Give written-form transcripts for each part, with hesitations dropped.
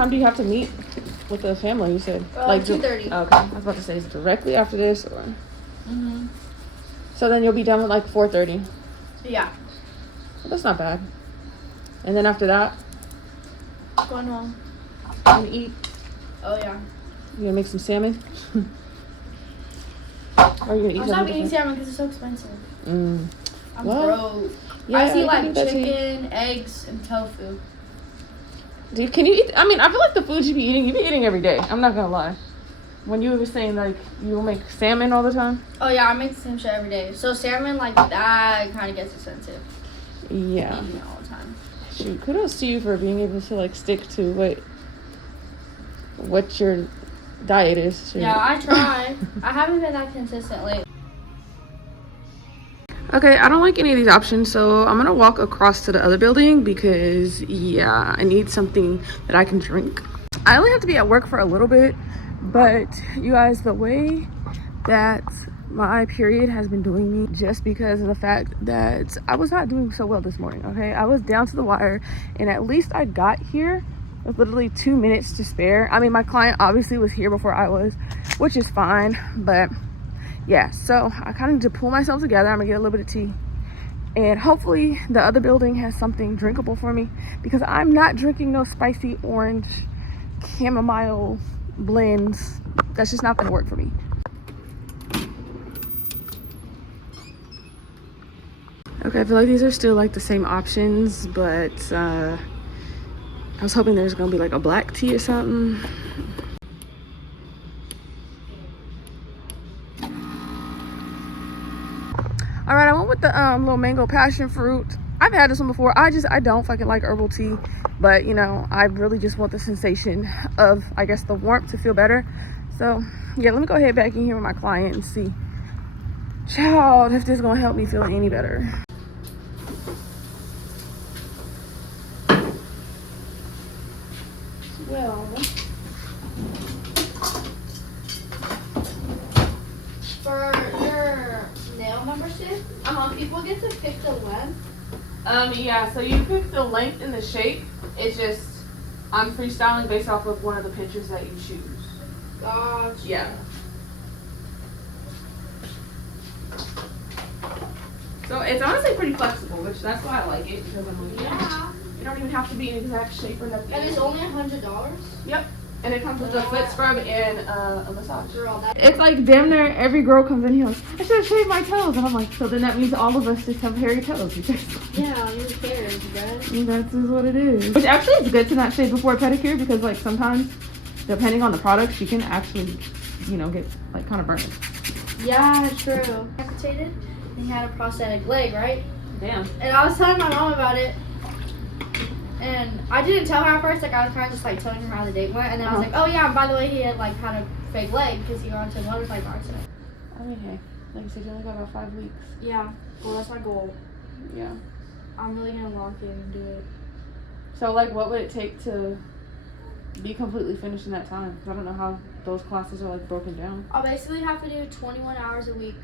time do you have to meet with the family? You said like 2:30. Okay, I was about to say, is it directly after this or? So then you'll be done with like 4:30. Yeah. Well, that's not bad. And then after that, going home and eat. Oh yeah. You gonna make some salmon? Or are you gonna eat? I'm not eating salmon because it's so expensive. I'm broke. Yeah, I see like chicken, eggs, and tofu. Dude, can you eat? I mean, I feel like the food you be eating every day. I'm not gonna lie. When you were saying like you will make salmon all the time. Oh yeah, I make the same shit every day. So salmon like that kind of gets expensive. Yeah. Eating it all the time. Shoot, kudos to you for being able to like stick to what your diet is. Yeah, I try. I haven't been that consistent lately. Okay, I don't like any of these options, so I'm gonna walk across to the other building because yeah, I need something that I can drink. I only have to be at work for a little bit, but you guys, the way that my period has been doing me, just because of the fact that I was not doing so well this morning. Okay, I was down to the wire, and at least I got here with literally 2 minutes to spare. I mean, my client obviously was here before I was, which is fine, but yeah, so I kind of need to pull myself together. I'm gonna get a little bit of tea, and hopefully the other building has something drinkable for me, because I'm not drinking no spicy orange chamomile blends. That's just not gonna work for me. Okay, I feel like these are still like the same options, but I was hoping there's gonna be like a black tea or something. All right, I went with the little mango passion fruit. I've had this one before. I don't fucking like herbal tea, but you know, I really just want the sensation of, I guess, the warmth to feel better. So yeah, let me go ahead back in here with my client and see, child, if this is gonna help me feel any better. Well, for your nail membership, people get to pick the length. Yeah, so you pick the length and the shape. It's just, I'm freestyling based off of one of the pictures that you choose. Gotcha. Yeah. So it's honestly pretty flexible, which that's why I like it, because I'm like, Yeah. You don't even have to be an exact shape or nothing. And it's only $100. Yep. And it comes with a foot scrub and a massage. Girl, It's like damn near every girl comes in here like, I should have shaved my toes. And I'm like, so then that means all of us just have hairy toes. Yeah, who cares, guys? That's just what it is. Which actually is good to not shave before a pedicure, because like sometimes, depending on the products, you can actually, you know, get like kind of burned. Yeah, true. Amputated, and he had a prosthetic leg, right? Damn. And I was telling my mom about it. And I didn't tell her at first, like I was kind of just like telling her how the date went, and then I was like, oh yeah, and by the way, he had like kind of fake leg because he got into a motorcycle accident. I mean, hey, like you said, you only got about 5 weeks. Yeah, well that's my goal. Yeah. I'm really gonna lock in and do it. So like, what would it take to be completely finished in that time? Because I don't know how those classes are like broken down. I'll basically have to do 21 hours a week,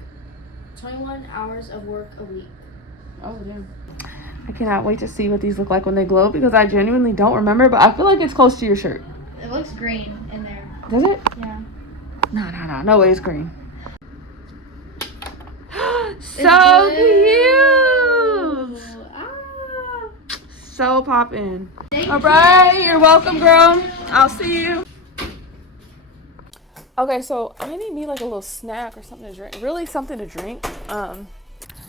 21 hours of work a week. Oh damn. I cannot wait to see what these look like when they glow, because I genuinely don't remember, but I feel like it's close to your shirt. It looks green in there. Does it? Yeah. No way it's green. So cute! Ah. So poppin'. All right, you're welcome, girl. I'll see you. Okay, so I need me like a little snack or something to drink. Really something to drink.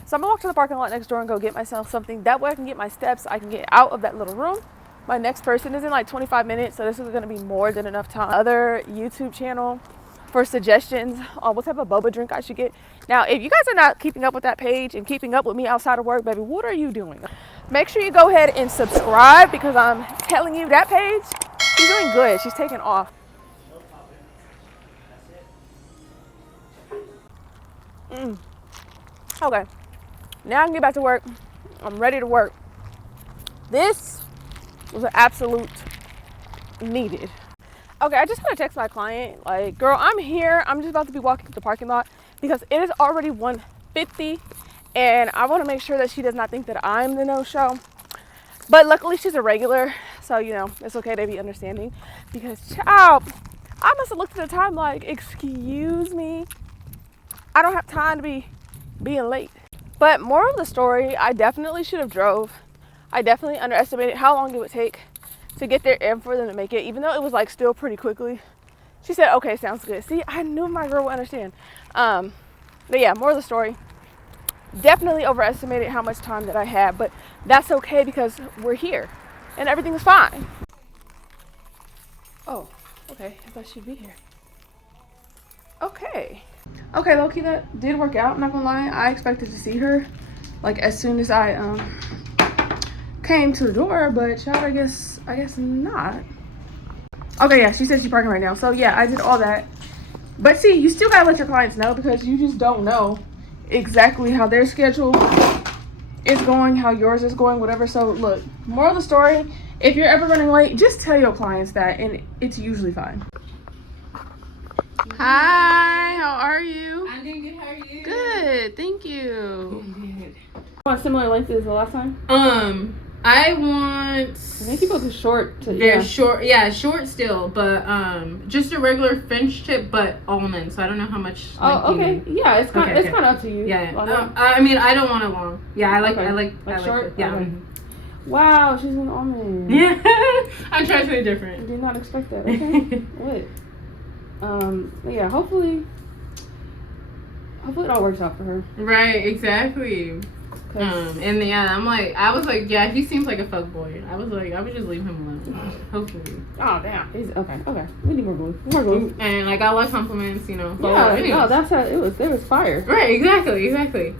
So I'm gonna walk to the parking lot next door and go get myself something. That way I can get my steps. I can get out of that little room. My next person is in like 25 minutes, so this is gonna be more than enough time. Other YouTube channel for suggestions on what type of boba drink I should get. Now, if you guys are not keeping up with that page and keeping up with me outside of work, baby, what are you doing? Make sure you go ahead and subscribe, because I'm telling you, that page, she's doing good. She's taking off. Okay. Now I can get back to work. I'm ready to work. This was an absolute needed. Okay, I just had to text my client, like, girl, I'm here. I'm just about to be walking to the parking lot because it is already 1:50, and I want to make sure that she does not think that I'm the no-show. But luckily she's a regular, So, you know, it's okay to be understanding because, child, I must have looked at the time like, excuse me, I don't have time to be being late. But moral of the story, I definitely should have drove. I definitely underestimated how long it would take to get there and for them to make it, even though it was like still pretty quickly. She said, okay, sounds good. See, I knew my girl would understand. But yeah, moral of the story, definitely overestimated how much time that I had, but that's okay because we're here and everything is fine. Oh, okay, I thought she'd be here. Okay, low-key, that did work out, not gonna lie. I expected to see her like as soon as I came to the door, but child, I guess not. Okay, yeah, she said she's parking right now, so yeah, I did all that. But see, you still gotta let your clients know because you just don't know exactly how their schedule is going, how yours is going, whatever. So look, moral of the story, if you're ever running late, just tell your clients that and it's usually fine. Hi, how are you? I'm doing good. How are you? Good, thank you. Good. Want similar length as the last time? I want. I think you both are short. They're short. Yeah, short still, but just a regular French tip, but almond. So I don't know how much. Oh, okay. Yeah, it's kind of up to you. Yeah. I mean, I don't want it long. Yeah, I like short. Yeah. Okay. Wow, she's an almond. Yeah. I'm trying something different. I did not expect that. Okay. Good. Yeah, hopefully it all works out for her. Right, exactly. And yeah, I was like, yeah, he seems like a fuck boy. I was like, I would just leave him alone. Hopefully. Oh damn. He's okay. We need more glue. And I got a lot of compliments, you know. Yeah, no, that's how it was fire. Right, exactly.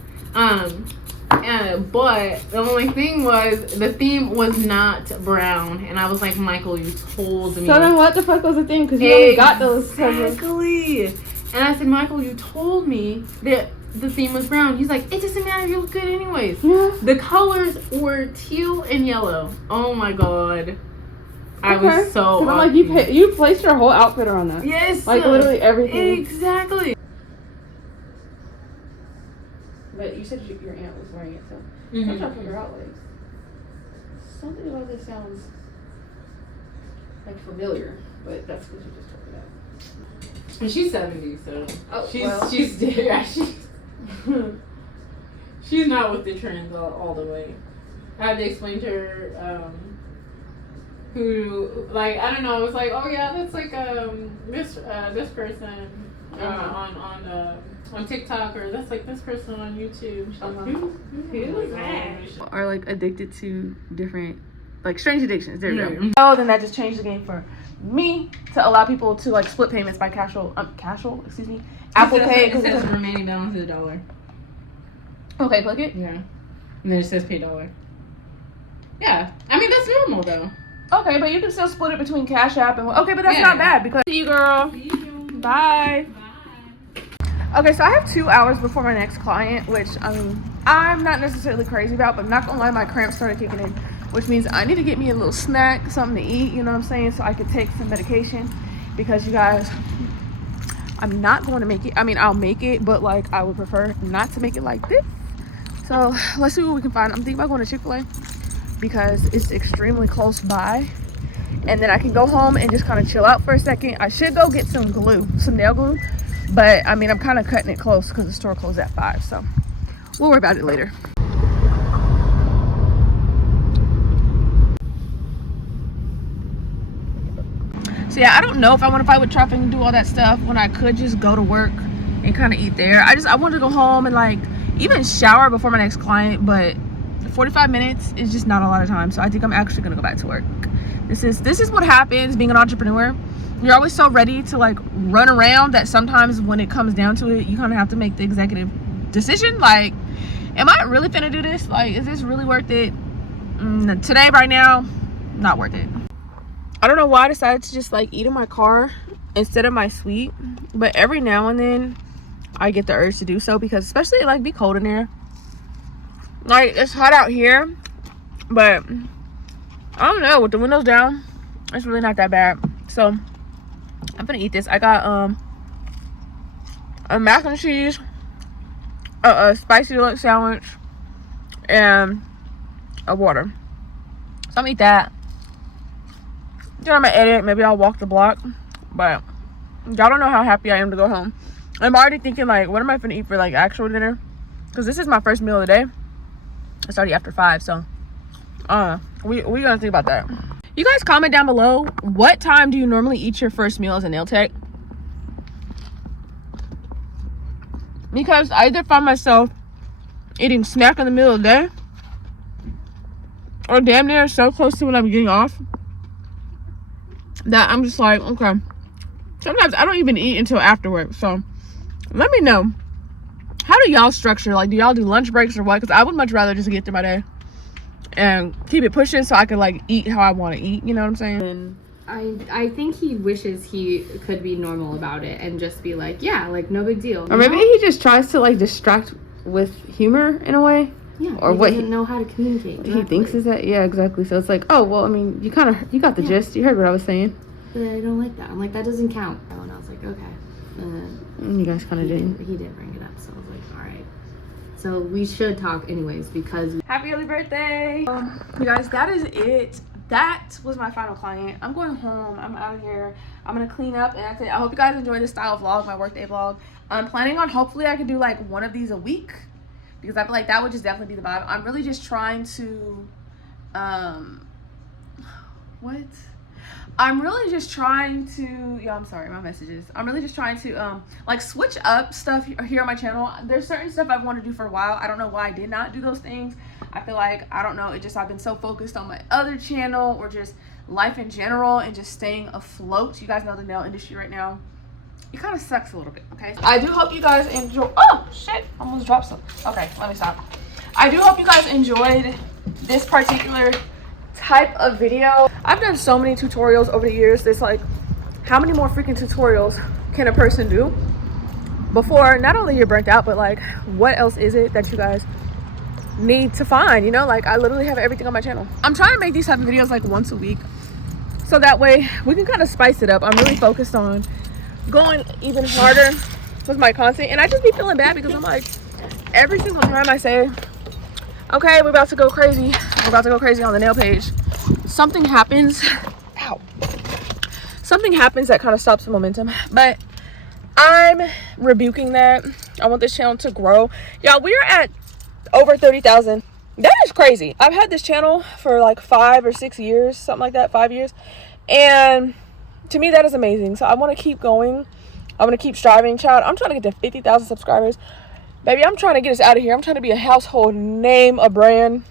But the only thing was the theme was not brown, and I was like, Michael, you told me. So then, what the fuck was the theme? Because you only got those. Exactly. And I said, Michael, you told me that the theme was brown. He's like, it doesn't matter. You look good anyways. Yeah. The colors were teal and yellow. Oh my god. I was so. I'm like, you placed your whole outfit around that. Yes. Like literally everything. Exactly. But you said your aunt was wearing it, so I'm trying to figure out, like, something about this sounds like familiar, but that's what you just told me that. And she's 70, so she's not with the trends all the way. I had to explain to her who, like, I don't know, it was like, oh yeah, that's like this person on TikTok, or that's like this person on YouTube. She's like, who is that? Are like addicted to different, like, strange addictions. There we go. Oh, then that just changed the game for me to allow people to like split payments by Apple Pay. It says remaining balance is $1. Okay, click it. Yeah, and then it says pay $1. Yeah, I mean that's normal though. Okay, but you can still split it between Cash App and okay, but that's not bad because see you, girl. See you. Bye. Okay, so I have 2 hours before my next client, which I mean I'm not necessarily crazy about, but I'm not gonna lie, my cramps started kicking in, which means I need to get me a little snack, something to eat, you know what I'm saying, so I could take some medication because you guys, I'm not going to make it. I mean, I'll make it, but like I would prefer not to make it like this. So let's see what we can find. I'm thinking about going to Chick-fil-A because it's extremely close by, and then I can go home and just kind of chill out for a second. I should go get some glue, some nail glue, but I mean I'm kind of cutting it close because the store closed at 5, so we'll worry about it later. So yeah, I don't know if I want to fight with traffic and do all that stuff when I could just go to work and kind of eat there. I wanted to go home and like even shower before my next client, but 45 minutes is just not a lot of time, so I think I'm actually gonna go back to work. This is what happens being an entrepreneur. You're always so ready to like run around that sometimes when it comes down to it, you kind of have to make the executive decision. Like, am I really finna do this? Like, is this really worth it? Today, right now, not worth it. I don't know why I decided to just like eat in my car instead of my suite, but every now and then I get the urge to do so because especially like be cold in there. Like it's hot out here, but I don't know, with the windows down, it's really not that bad. So I'm gonna eat this. I got a mac and cheese, a spicy deluxe sandwich, and a water. So I'm gonna eat that. thinking I'm gonna edit. Maybe I'll walk the block. But y'all don't know how happy I am to go home. I'm already thinking, like, what am I finna eat for, like, actual dinner? Because this is my first meal of the day. It's already after 5, so we gonna think about that. You guys comment down below, what time do you normally eat your first meal as a nail tech? Because I either find myself eating snack in the middle of the day, or damn near so close to when I'm getting off that I'm just like, okay. Sometimes I don't even eat until afterwards. So let me know, how do y'all structure? Like, do y'all do lunch breaks or what? Because I would much rather just get through my day and keep it pushing so I can, like, eat how I want to eat. You know what I'm saying? And I think he wishes he could be normal about it and just be like, yeah, like, no big deal. Or maybe he just tries to, like, distract with humor in a way. Yeah, or he what doesn't know how to communicate. He thinks is that, yeah, exactly. So it's like, oh, well, I mean, you got the gist. You heard what I was saying. But I don't like that. I'm like, that doesn't count. And I was like, okay. You guys kind of didn't. He did bring it up, so I was like, all right. So we should talk anyways because happy early birthday. You guys, that is it. That was my final client. I'm going home. I'm out of here. I'm gonna clean up and that's it. I hope you guys enjoy this style vlog, my workday vlog. I'm planning on, hopefully I can do like one of these a week, because I feel like that would just definitely be the vibe. I'm really just trying to I'm really just trying to, I'm sorry, my messages. I'm really just trying to like switch up stuff here on my channel. There's certain stuff I've wanted to do for a while. I don't know why I did not do those things. I feel like, I don't know, I've been so focused on my other channel or just life in general and just staying afloat. You guys know the nail industry right now, it kind of sucks a little bit, okay? I do hope you guys enjoy, oh shit, almost dropped some. Okay, let me stop. I do hope you guys enjoyed this particular type of video. I've done so many tutorials over the years. It's like, how many more freaking tutorials can a person do before not only you're burnt out, but like, what else is it that you guys need to find? You know, like, I literally have everything on my channel. I'm trying to make these type of videos like once a week, so that way we can kind of spice it up. I'm really focused on going even harder with my content, and I just be feeling bad because I'm like, every single time I say, okay, we're about to go crazy, on the nail page, something happens, something happens that kind of stops the momentum. But I'm rebuking that. I want this channel to grow. Y'all, we're at over 30,000. That is crazy. I've had this channel for like 5 or 6 years, something like that, 5 years, and to me that is amazing. So I want to keep going. I'm going to keep striving, child. I'm trying to get to 50,000 subscribers. Baby, I'm trying to get us out of here. I'm trying to be a household name, a brand.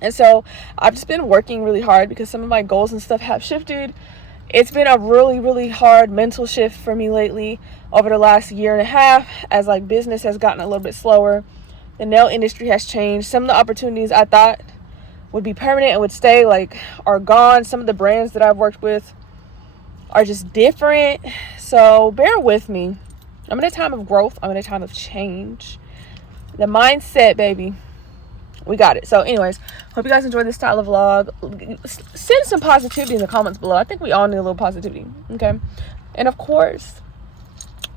And so I've just been working really hard because some of my goals and stuff have shifted. It's been a really, really hard mental shift for me lately over the last year and a half, as like business has gotten a little bit slower. The nail industry has changed. Some of the opportunities I thought would be permanent and would stay, like, are gone. Some of the brands that I've worked with are just different. So bear with me. I'm in a time of growth. I'm in a time of change. The mindset, baby. We got it. So anyways, hope you guys enjoyed this style of vlog. Send some positivity in the comments below. I think we all need a little positivity. Okay. And of course,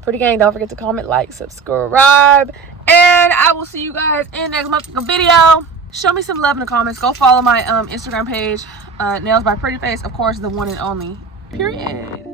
pretty gang, don't forget to comment, like, subscribe. And I will see you guys in the next month's video. Show me some love in the comments. Go follow my Instagram page, Nailsbyprettyface. Of course, the one and only. Period.